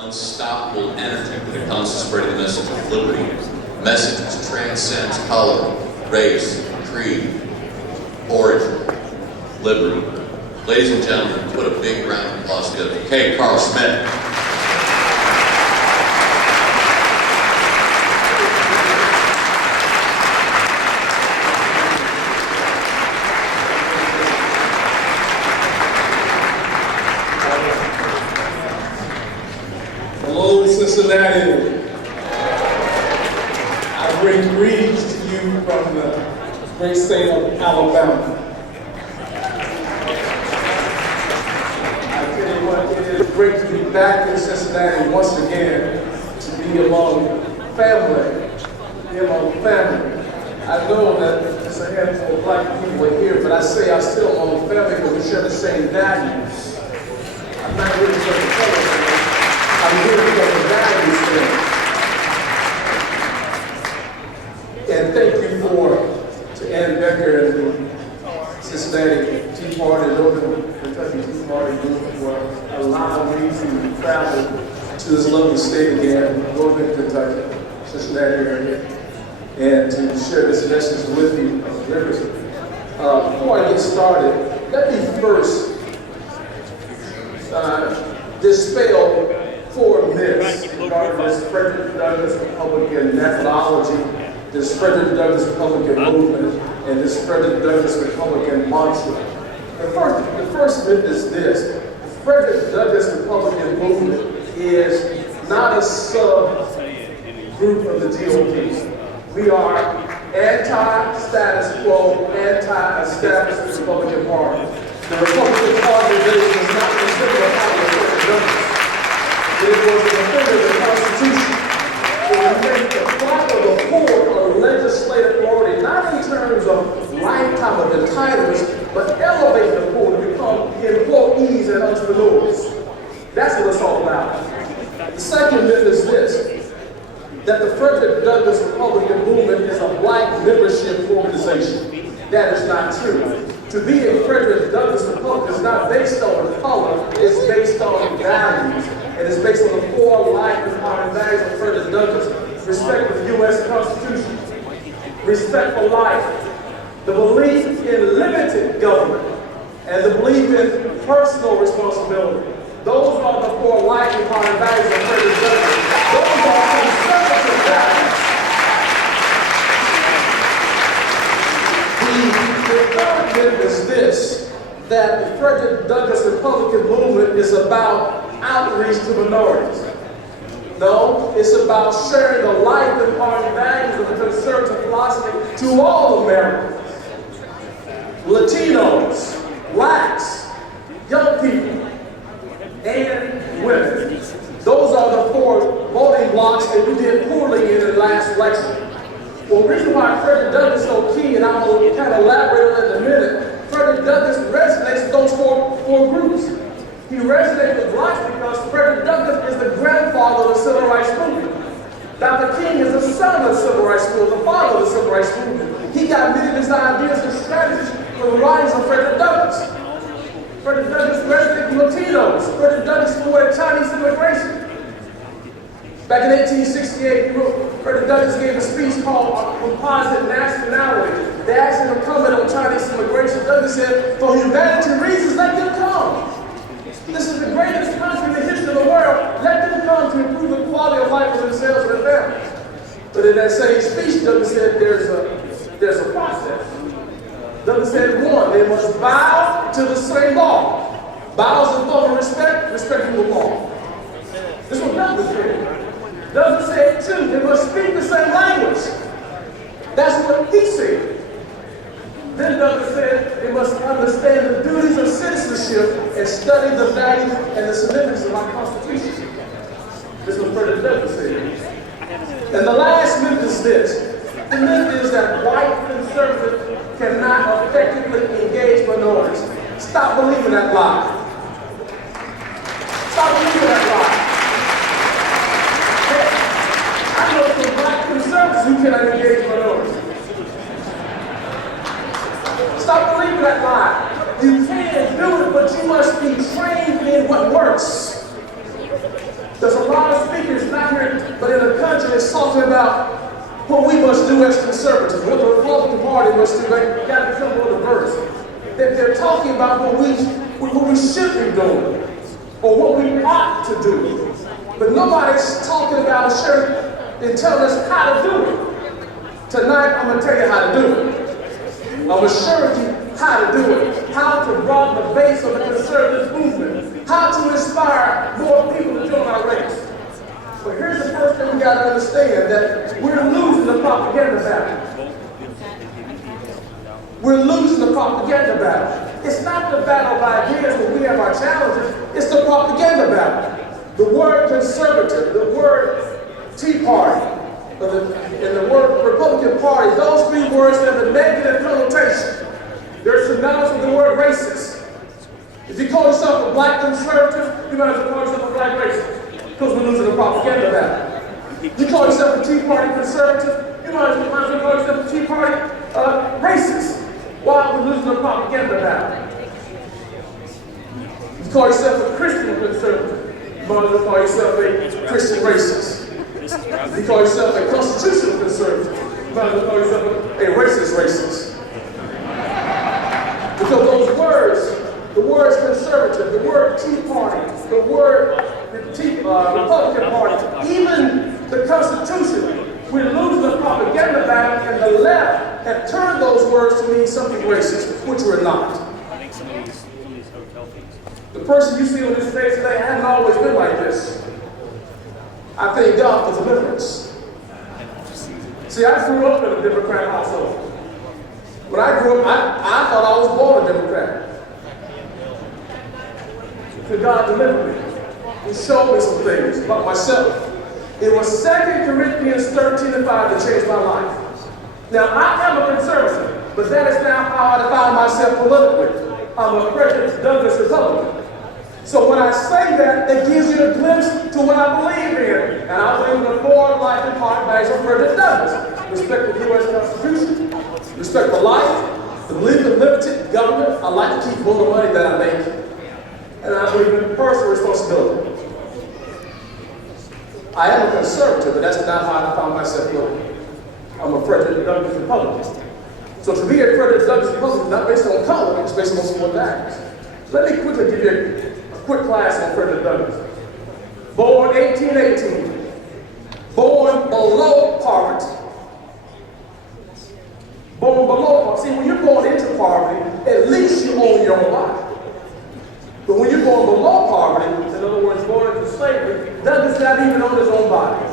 unstoppable energy when it comes to spreading the message of liberty. Message that transcends color, race, creed, origin, liberty. Ladies and gentlemen, put a big round of applause together for K. Carl Schmidt. Hello, Cincinnati. I bring greetings to you from the great state of Alabama. I tell you what, it is great to be back in Cincinnati once again, to be among family, I know that there's a handful of black people here, but I say I'm still among family because we share the same values. I'm not really for the color. I'm here because the values there. And thank you to Ann Becker and the Cincinnati Tea Party, Northern Kentucky Tea Party group for allowing me to travel to this lovely state again, Northern Kentucky, Cincinnati area, and to share this message with you of liberty. Before I get started, let me first dispel 4 myths regarding this Frederick Douglass Republican methodology, this Frederick Douglass Republican movement, and this Frederick Douglass Republican mantra. The first myth is this: the Frederick Douglass Republican movement is not a sub-group of the GOP. We are anti-status quo, anti-establishment Republican Party. The Republican Party is not considered a party of Frederick Douglass. It was a defender of the Constitution. It would make the plight of the poor a legislative priority, not in terms of lifetime of entitlements, but elevate the poor to become employees and entrepreneurs. That's what it's all about. The second myth is this: that the Frederick Douglass Republican movement is a black membership organization. That is not true. To be a Frederick Douglass Republican is not based on color, it's based on values. And it's based on the 4 life empowering values of Frederick Douglass: respect for the U.S. Constitution, respect for life, the belief in limited government, and the belief in personal responsibility. Those are the 4 life empowering values of Frederick Douglass. Those are conservative values. The third myth is this: that the Frederick Douglass Republican movement is about outreach to minorities. No, it's about sharing the life and empowering values of the conservative philosophy to all Americans. Latinos, blacks, young people, and women. Those are the 4 voting blocks that we did poorly in the last election. Well, the reason why Frederick Douglass is so key, and I will kind of elaborate on it in a minute, Frederick Douglass resonates with those four groups. He resonated with blacks because Frederick Douglass is the grandfather of the Civil Rights Movement. Dr. King is the son of the Civil Rights Movement, the father of the Civil Rights Movement. He got many of his ideas and strategies from the writings of Frederick Douglass. Frederick Douglass resonated with Latinos. Frederick Douglass supported Chinese immigration. Back in 1868, Frederick Douglass gave a speech called Composite Nationality. They asked him to comment on Chinese immigration. Douglass said, "For humanity reasons, let them come. This is the greatest country in the history of the world. Let them come to improve the quality of life for themselves and their families." But in that same speech, Douglass said there's a process. Douglass said, 1, they must bow to the same law. Bows in form of respect, respect for the law. This is what Douglass said. Douglass said, 2, they must speak the same language. That's what he said. Then Douglass said they must understand the duties of citizenship and study the values and the significance of our Constitution. This is what Frederick Douglass said. And the last myth is this: the myth is that white conservatives cannot effectively engage minorities. Stop believing that lie. Stop believing that lie. I know some black conservatives who cannot engage minorities. Stop believing that lie. You can do it, but you must be trained in what works. There's a lot is talking about what we must do as conservatives, what the Republican Party must do. They got to become more diverse. They're talking about what we should be doing, or what we ought to do. But nobody's talking about sharing and telling us how to do it. Tonight, I'm going to tell you how to do it. I'm going to share with you how to do it, how to broaden the base of the conservative movement, how to inspire more people to join our ranks. But here's the first thing we got to understand, that we're losing the propaganda battle. We're losing the propaganda battle. It's not the battle of ideas where we have our challenges, it's the propaganda battle. The word conservative, the word Tea Party, and the word Republican Party, those three words have a negative connotation. They're synonymous with the word racist. If you call yourself a black conservative, you might as well call yourself a black racist, because we're losing the propaganda battle. You call yourself a Tea Party conservative, you might as well call yourself a Tea Party racist. Why? We're losing the propaganda battle. You call yourself a Christian conservative, you might as well call yourself a Christian racist. You call yourself a constitutional conservative, you might as well call yourself a racist. Because those words, the words conservative, the word Tea Party, the word Republican Party, even the Constitution, we're losing the propaganda battle, and the left have turned those words to mean something racist, which we're not. The person you see on this stage today hasn't always been like this. I thank God for deliverance. See, I grew up in a Democrat household. When I grew up, I thought I was born a Democrat. But God delivered me. He showed me some things about myself. It was 2 Corinthians 13:5 that changed my life. Now, I am a conservative, but that is now how I define myself politically. I'm a President Douglas Republican. So when I say that, it gives you a glimpse to what I believe in. And I believe in the four life and heart values of President Douglas. Respect the U.S. Constitution, respect for life, the belief in limited government. I like to keep more of the money that I make. And I believe in personal responsibility. I am a conservative, but that's not how I define myself politically. I'm a Frederick Douglass Republican. So to be a Frederick Douglass Republican is not based on color, it's based on some more values. Let me quickly give you a quick class on Frederick Douglass. Born 1818. Born below poverty. Born below poverty. See, when you're born into poverty, at least you own your own body. But when you're born below poverty, in other words, born into slavery, Douglass not even own his own body.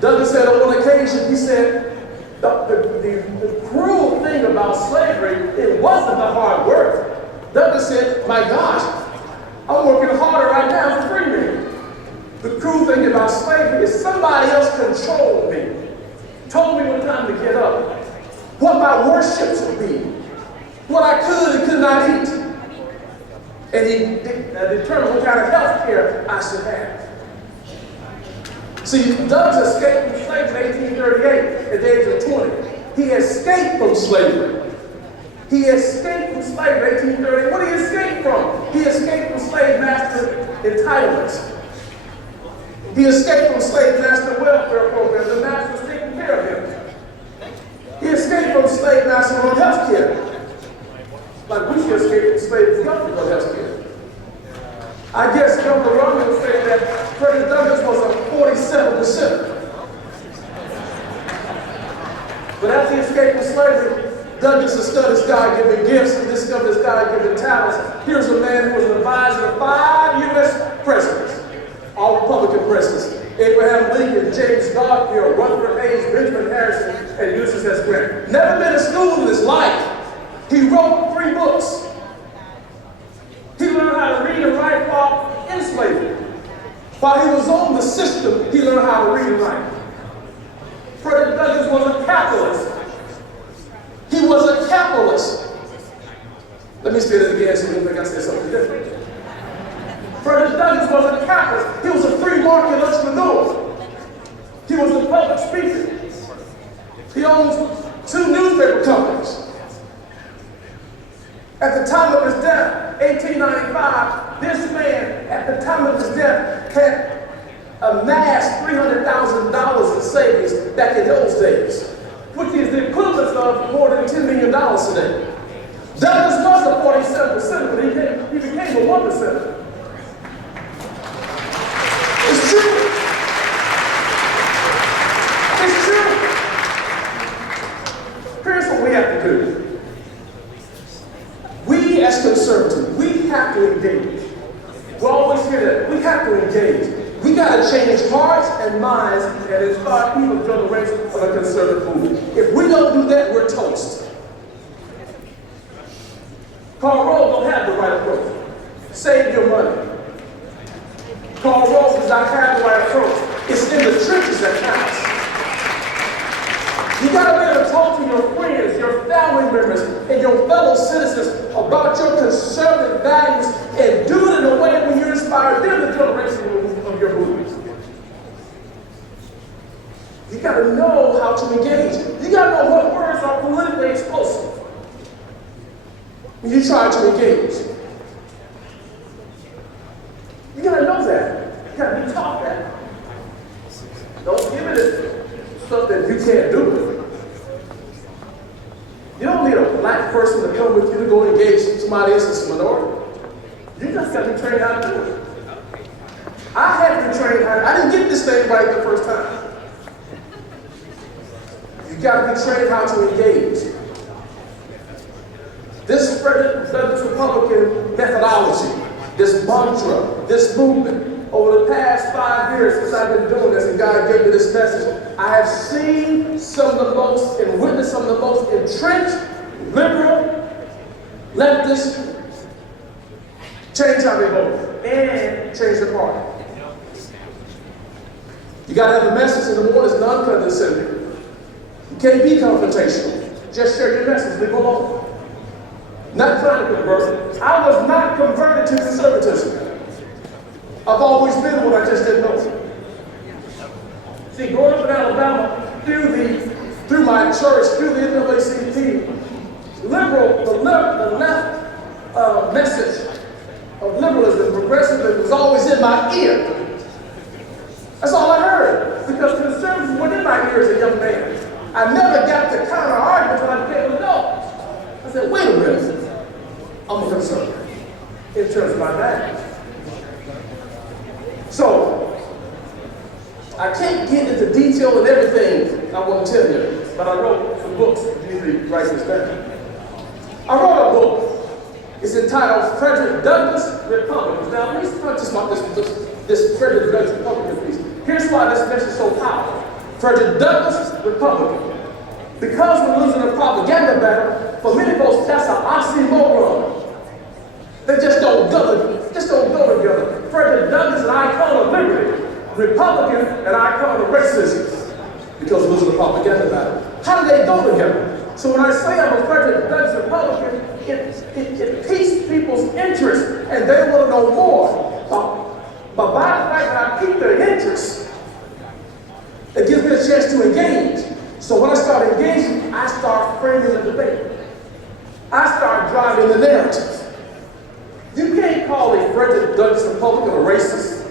Douglass said on one occasion, he said, the cruel thing about slavery, it wasn't the hard work. Douglass said, my gosh, I'm working harder right now to free me. The cruel thing about slavery is somebody else controlled me, told me what time to get up, what my worship should be, what I could and could not eat. And he determined what kind of health care I should have. See, Douglass escaped from slavery in 1838 at the age of 20. He escaped from slavery. He escaped from slavery in 1838. What did he escape from? He escaped from slave master entitlements. He escaped from slave master welfare programs. The master was taking care of him. He escaped from slave master on health care. Like we should escape from slave government on health care. I guess Governor Romney would say that President Douglass was a 47%. But after he escaped from slavery, Douglass discovered his God-given gifts and discovered his God-given talents. Here's a man who was an advisor of 5 U.S. presidents, all Republican presidents: Abraham Lincoln, James Garfield, Rutherford Hayes, Benjamin Harrison, and Ulysses S. Grant. Never been to school in his life. He wrote 3 books. He learned how to read and write while in slavery. While he was on the system, he learned how to read and write. Frederick Douglass was a capitalist. He was a capitalist. Let me say that again so you don't think I said something different. Frederick Douglass was a capitalist. He was a free market entrepreneur. He was a public speaker. He owns 2 newspaper companies. At the time of his death, 1895, this man, at the time of his death, had amassed $300,000 in savings back in those days, which is the equivalent of more than $10 million today. Douglas was a 47%, but he became a 1%. It's true. It's true. Here's what we have to do. We as conservatives, we have to engage. We always hear that. We have to engage. We got to change hearts and minds and inspire people to join the ranks of a conservative movement. If we don't do that, we're toast. Karl Rove don't have the right approach. Save your money. Karl Rove does not have the right approach. It's in the trenches that counts. You got to be able to talk to your friends, your family members, and your fellow citizens about your conservative values and do it in a way when you inspire them to join the ranks of your movement. You got to know how to engage. You got to know what words are politically explosive when you try to engage. You got to know that. You got to be taught that. Don't give it stuff that you can't do. You don't need a black person to come with you to go engage somebody else that's a minority. You just got to be trained how to do it. I had to be trained how to, I didn't get this thing right the first time. You got to be trained how to engage. This Douglas Republican methodology, this mantra, this movement, over the past 5 years since I've been doing this and God gave me this message, I have seen some of the most and witnessed some of the most entrenched, liberal, leftists change how they vote and change their party. You got to have a message in the morning, it's non-condescending. You can't be confrontational. Just share your message, leave alone. Not trying to convert. I was not converted to conservatism. I've always been what I just didn't know. See, growing up in Alabama, through my church, through the NAACP, the left message of liberalism, progressivism was always in my ear. That's all I heard, because conservatives were in my ear as a young man. I never got to counter arguments when I became an adult. I said, wait a minute. I'm a conservative in terms of my values. So, I can't get into detail of everything I want to tell you, but I wrote some books. Usually write this down. I wrote a book. It's entitled Frederick Douglass Republicans. Now, let me talk just about this Frederick Douglass Republican piece. Here's why this message is so powerful. Frederick Douglass Republican. Because we're losing a propaganda battle, for many folks, that's an oxymoron. They just don't go together. Frederick Douglass is an icon of liberty. Republican, an icon of racism. Because we're losing a propaganda battle. How do they go together? So when I say I'm a Frederick Douglass Republican, it piques people's interest, and they want to know more. But by the fact that I pique their interest, it gives me a chance to engage. So when I start engaging, I start framing the debate. I start driving the narrative. You can't call a Frederick Douglass Republican a racist.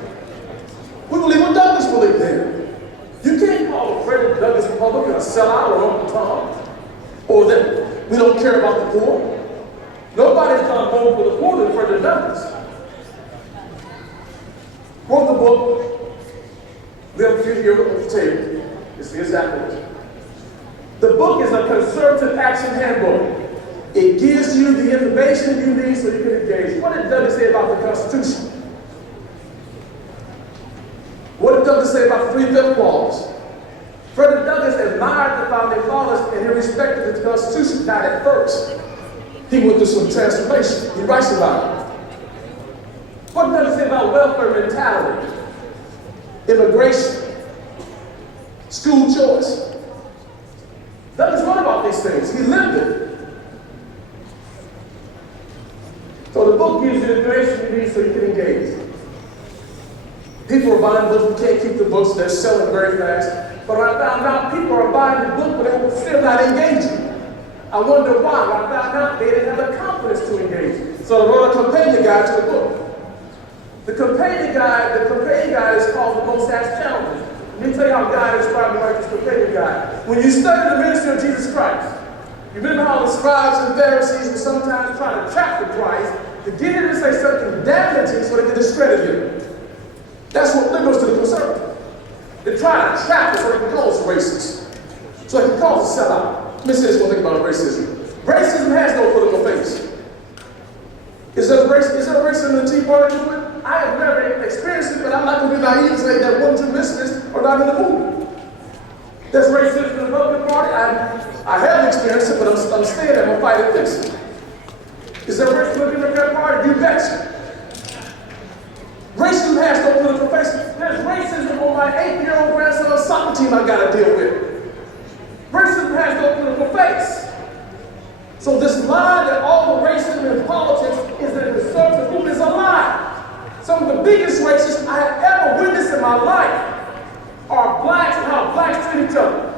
We believe what Douglas believed in. You can't call a Frederick Douglass Republican a sellout or Uncle Tom, or that we don't care about the poor. Nobody's done more for the poor than Frederick Douglass. Wrote the book, live here on the table. It's the exact words. The book is a conservative action handbook. It gives you the information you need so you can engage. What did Douglas say about the Constitution? What did Douglas say about the 3/5 clause? Frederick Douglass admired the founding fathers and he respected the Constitution, not at first. He went through some transformation. He writes about it. What did Douglas say about welfare mentality, immigration, school choice? Douglas wrote about these things. He lived it. So the book gives you the information you need so you can engage. People are buying books, we can't keep the books, they're selling very fast. But when I found out people are buying the book, but they were still not engaging. I wonder why. When I found out they didn't have the confidence to engage. So I wrote a companion guide to the book. The companion guide is called the Most Asked Challenges. Let me tell you how God described the righteous companion guide. When you study the ministry of Jesus Christ, you remember how the scribes and Pharisees would sometimes try to trap the Christ to get him to say something damaging so they could discredit him. That's what liberals do to the conservative. They try to trap us so they can call us racist, so they can call us a sellout. Let me say this one thing about racism. Racism has no political face. Is there racism in the Tea Party movement? I have never experienced it, but I'm not going to be naive and say that one or two misfits are not in the movement. There's racism in the Republican Party. I have experienced it, but I'm staying there. I'm going to fight and fix it. Is there racism in the Democrat Party? You betcha. Racism has no political face. There's racism on my 8-year-old grandson's soccer team I got to deal with. Racism has no political face. So this lie that all the racism in politics is a conservative movement is a lie. Some of the biggest racists I have ever witnessed in my life are blacks and how blacks treat each other.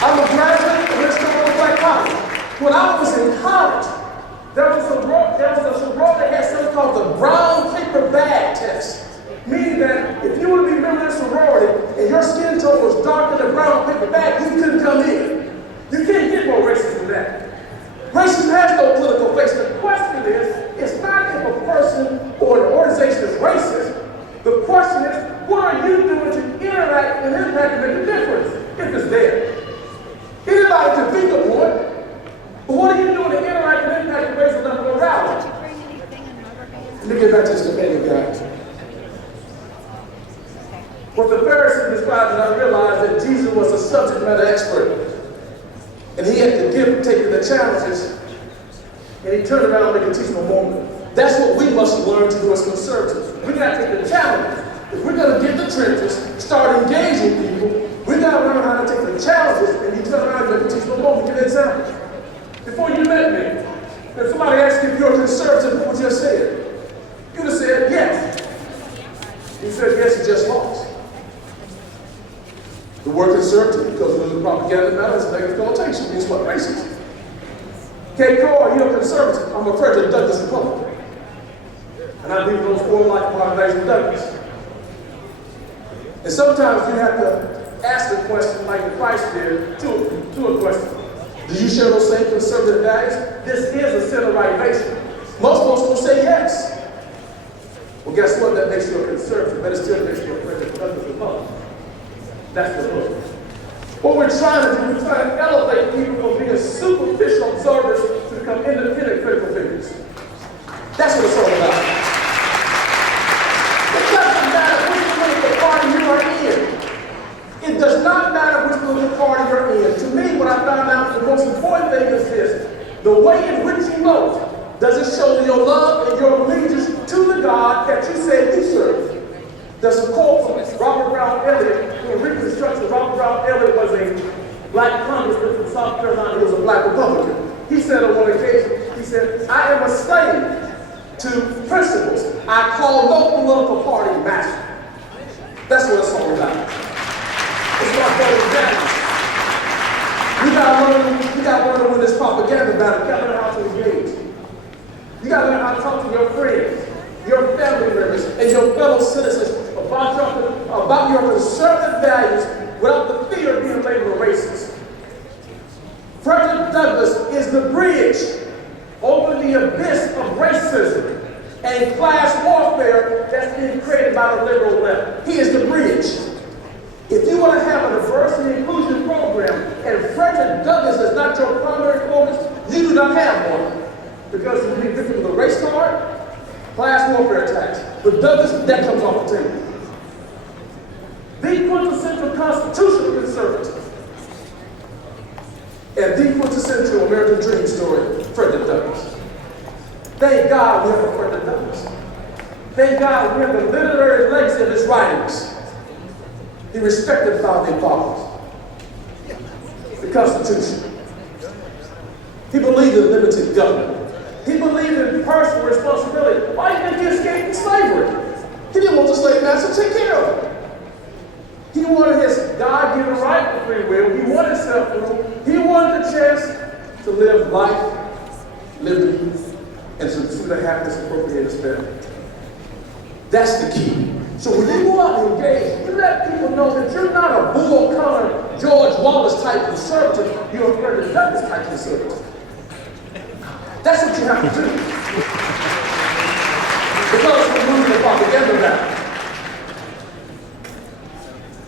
I'm a graduate of historical black college. When I was in college, there was a sorority that had something called the brown paper bag test. Meaning that if you were to be a member of the sorority and your skin tone was darker than brown paper bag, you couldn't come in. You can't get more racist than that. Racism has no political face. The question is, it's not if a person or an organization is racist. The question is, what are you doing to interact and impact and make a difference if it's there? Anybody can think of one, but what are you doing to interact and impact and raise the level of morality? Let me get back to this companion guide. What the Pharisees described, and I realized that Jesus was a subject matter expert. And he had to take the challenges, and he turned around and make a teachable moment. That's what we must learn to do as conservatives. We got to take the challenges. If we're going to get the trenches, start engaging people, we got to learn how to take the challenges, and you turn around and make a teachable moment. Give an example. Before you met me, if somebody asked you if you're a conservative, what would you have said? You would have said yes. You said yes, you just lost. The word conservative, because of the propaganda matter, has a negative connotation. It means what? Racist. Kate Cole, you're a conservative. I'm a Frederick Douglass Republican. And I believe those four like modernizing Douglass. And sometimes you have to ask the question like the Christ did to a question. Do you share those same conservative values? This is a center-right nation. Most folks will say yes. Well, guess what? That makes you a conservative, but it still makes you a Frederick Douglass Republican. That's the book. What we're trying to do, we're trying to elevate people from being superficial observers to become independent critical thinkers. That's what it's all about. It doesn't matter which political party you are in. It does not matter which political party you're in. To me, what I found out, the most important thing is this. The way in which you vote, does it show your love and your allegiance to the God that you say you serve? There's a quote from Robert Brown Elliott, who in Reconstruction, Robert Brown Elliott was a black congressman from South Carolina. He was a black Republican. He said on one occasion, he said, I am a slave to principles. I call no political party master. That's what it's all about. It's about voting values. You gotta learn to win this propaganda battle. You gotta learn how to engage. You gotta learn how to talk to your friends, your family members, and your fellow citizens about your conservative values without the fear of being labeled a racist. Frederick Douglass is the bridge over the abyss of racism and class warfare that's being created by the liberal left. He is the bridge. If you want to have a diversity and inclusion program and Frederick Douglass is not your primary focus, you do not have one. Because you be victim of the race card, class warfare attacks. But Douglass, that comes off the table. The quintessential constitutional conservative and the quintessential American dream story, Frederick Douglass. Thank God we have a Frederick Douglass. Thank God we have the literary legacy of his writings. He respected the founding fathers, the Constitution. He believed in limited government. He believed in personal responsibility. Why did he escape from slavery? He didn't want the slave master to take care of him. He wanted his God-given right to free will. He wanted self-rule. He wanted the chance to live life, liberty, and to pursue the happiness appropriate his family. That's the key. So when you go out and engage, you let people know that you're not a bull-colored George Wallace type conservative, you're a Frederick Douglass type conservative. That's what you have to do. Because we're moving the propaganda down.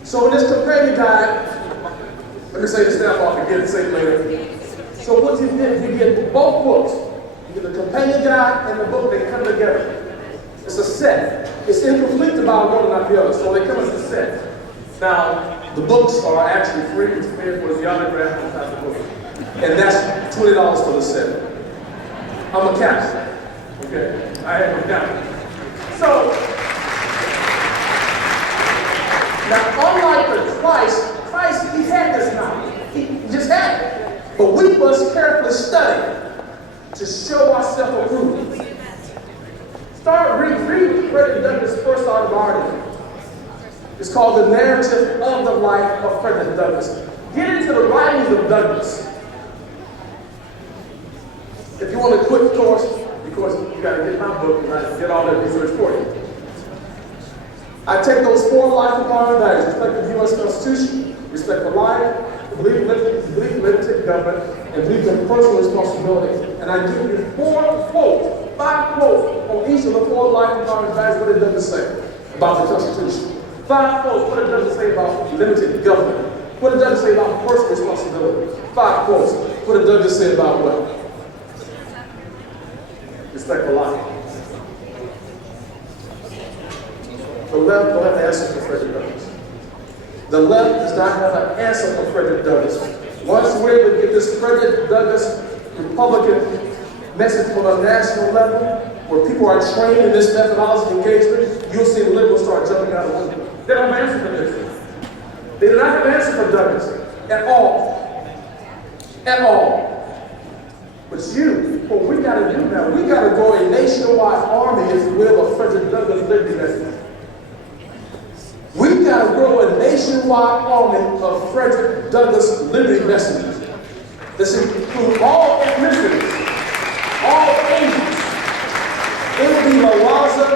So in this companion guide, let me say this now before I forget to say it later. So what you did, you get both books. You get the companion guide and the book, they come together. It's a set. It's incomplete about one and not the other, so they come as a set. Now, the books are actually free, which means for the autograph inside the book. And that's $20 for the set. I'm a Catholic. Okay? I am a Catholic. So, now unlike the Christ, he had this knowledge. He just had it. But we must carefully study to show ourselves approved. Start reading Frederick Douglass' first autobiography. It's called The Narrative of the Life of Frederick Douglass. Get into the writings of Douglass. If you want a quick course, because you got to get my book and I get all that research for you. I take those 4 life requirement values: respect for the U.S. Constitution, respect for life, belief in limited government, and belief in personal responsibility. And I give you 5 quotes on each of the 4 life requirement values. What it doesn't say about the Constitution. 5 quotes. What it doesn't say about limited government. What it doesn't say about personal responsibility. 5 quotes. What it doesn't say about what? Respect for life. The left don't have an answer for Frederick Douglass. The left does not have an answer for Frederick Douglass. Once we're able to get this Frederick Douglass Republican message on a national level, where people are trained in this methodology of engagement, you'll see the liberals start jumping out of the window. They don't have an answer for this. They do not have an answer for Douglass at all. At all. But what we got to do now, we got to grow a nationwide army, if you will, of Frederick Douglass liberty messages. We got to grow a nationwide army of Frederick Douglass liberty messages. This includes all ethnicities, all ages. It will be LaRaza,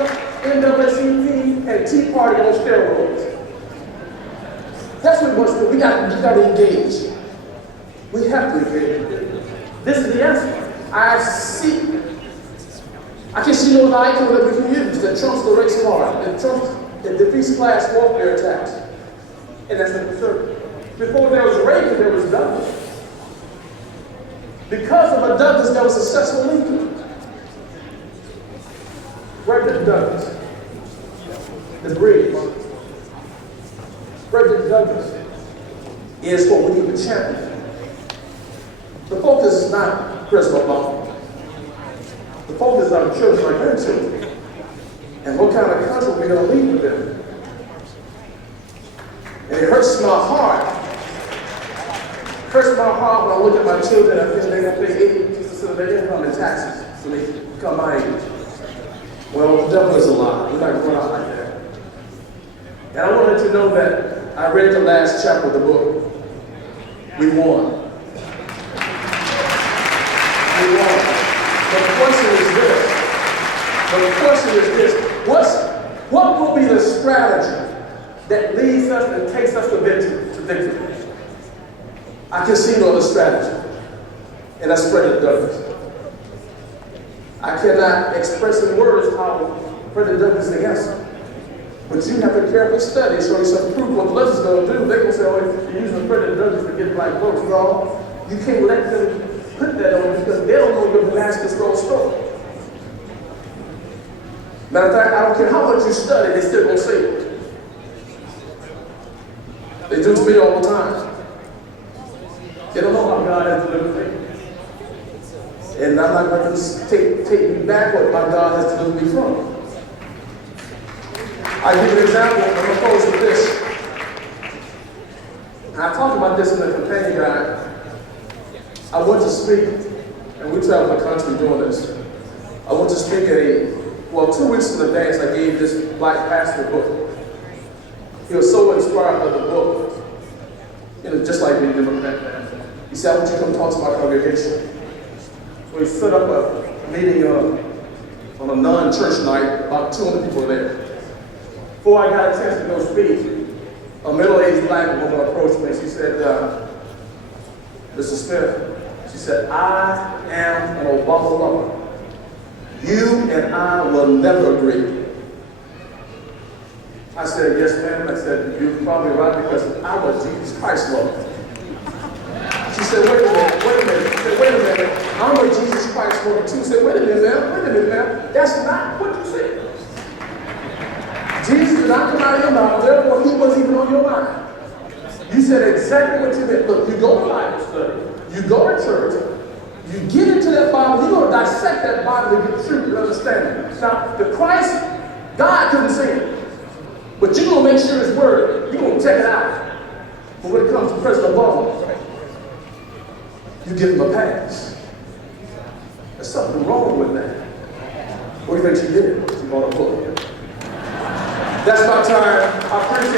NAACP, and Tea Party on steroids. That's what we must do. We got to engage. We have to engage. This is the answer. I can see no other icon that we can use that trumps the race card, that trumps and defeats class warfare attacks. And that's the conservative. Before there was Reagan, there was Douglass. Because of a Douglass, there was a successful Lincoln. Frederick Douglass. The bridge. Frederick Douglass is what we need to champion. The focus is not President Obama. The focus is on children, our grandchildren. And what kind of country we're going to leave with them. And it hurts my heart. It hurts my heart when I look at my children and I think they're going to pay 80% of their income in taxes when they become my age. Well, the devil is a lie. We're not going out like that. And I want to let you know that I read the last chapter of the book. We won. We won. The question is this. What will be the strategy that leads us and takes us to victory? I can see no other strategy. And that's Frederick Douglass. I cannot express in words how Frederick Douglass is the answer. But you have to carefully study, show yourself proof what the left is going to do. They're going to say, oh, you're using Frederick Douglass to get black votes. No, you can't let them put that on because they don't know your Damascus Road story. Matter of fact, I don't care how much you study, they still gonna say it. They do to me all the time. They don't know how God has delivered me. And I'm not going to take me back what my God has delivered me from. I give you an example. I'm going to close with this. And I talked about this in the companion guide. I went to speak, and we traveled the country doing this. I went to speak at 2 weeks in advance, I gave this black pastor a book. He was so inspired by the book, just like me, Democrat. He said, I want you to come talk to my congregation. So he set up a meeting on a non-church night, about 200 people were there. before I got a chance to go speak, a middle-aged black woman approached me. She said, Mr. Smith, she said, I am an Obama lover. You and I will never agree. I said, yes, ma'am. I said, you're probably right because I'm a Jesus Christ lover. She said, wait a minute. She said, wait a minute. I'm a Jesus Christ lover too. She said, wait a minute, ma'am. That's not what you said. Jesus did not come out of your mouth, therefore he wasn't even on your mind. You said exactly what you meant. Look, you go to Bible study, you go to church, you get into that Bible, you're going to dissect that Bible to get truth and understanding. Now, the Christ, God couldn't say it. But you're going to make sure his word, you're going to check it out. But when it comes to President Obama, you give him a pass. There's something wrong with that. What do you think she did? She bought a book. That's my time. I appreciate